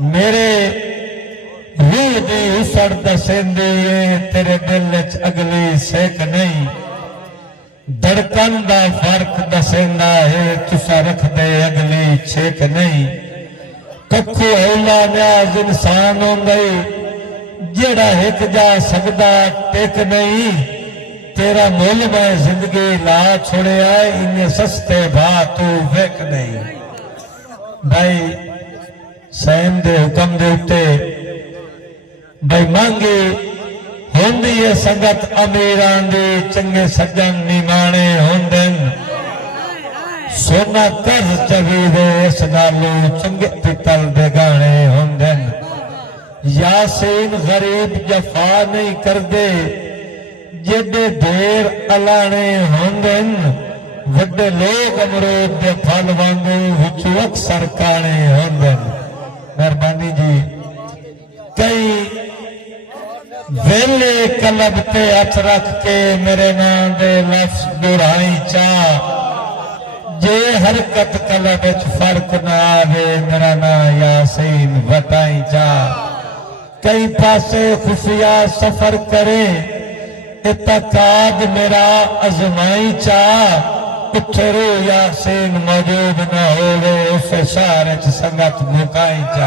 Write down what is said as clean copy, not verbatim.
मेरे रूह दी उसड़ दसेंदी है तेरे दिल च अगली सेक नहीं धड़कन दा फर्क दसेंदा है तुसा रख दे अगली छेक नहीं कखू औला न्याज इंसान होंदई जेड़ा हिक जा सकदा टेक नहीं तेरा मुल मैं जिंदगी ला छोड़िया इन्ने सस्ते भा तू वेक नहीं भाई सैन दे हुक्म दे उत्ते भाई मांगे होंदी है संगत अमीरां दी चंगे सज्जन निमाणे होंदे सोना कर चवी दे इस नालू चंगे पितल दे गाने होंदे यासीन गरीब जफा नहीं करदे जेडे देर अलाने होंदे वड्डे लोग अमरूद दे फल वांगू विचों अक्सर काने होंदे मेहरबानी जी कई वेले कलब ते हथ रख के मेरे नाम दे लफ्ज दुराई चा जे हरकत कलब विच फर्क ना आवे मेरा नाम यासीन वटाई चा कई पासे खुफिया सफर करे इतकाद मेरा अजमाई चा उथे रो यासीन मौजूद ना होवे उस शहर च संगत मुकाई चा।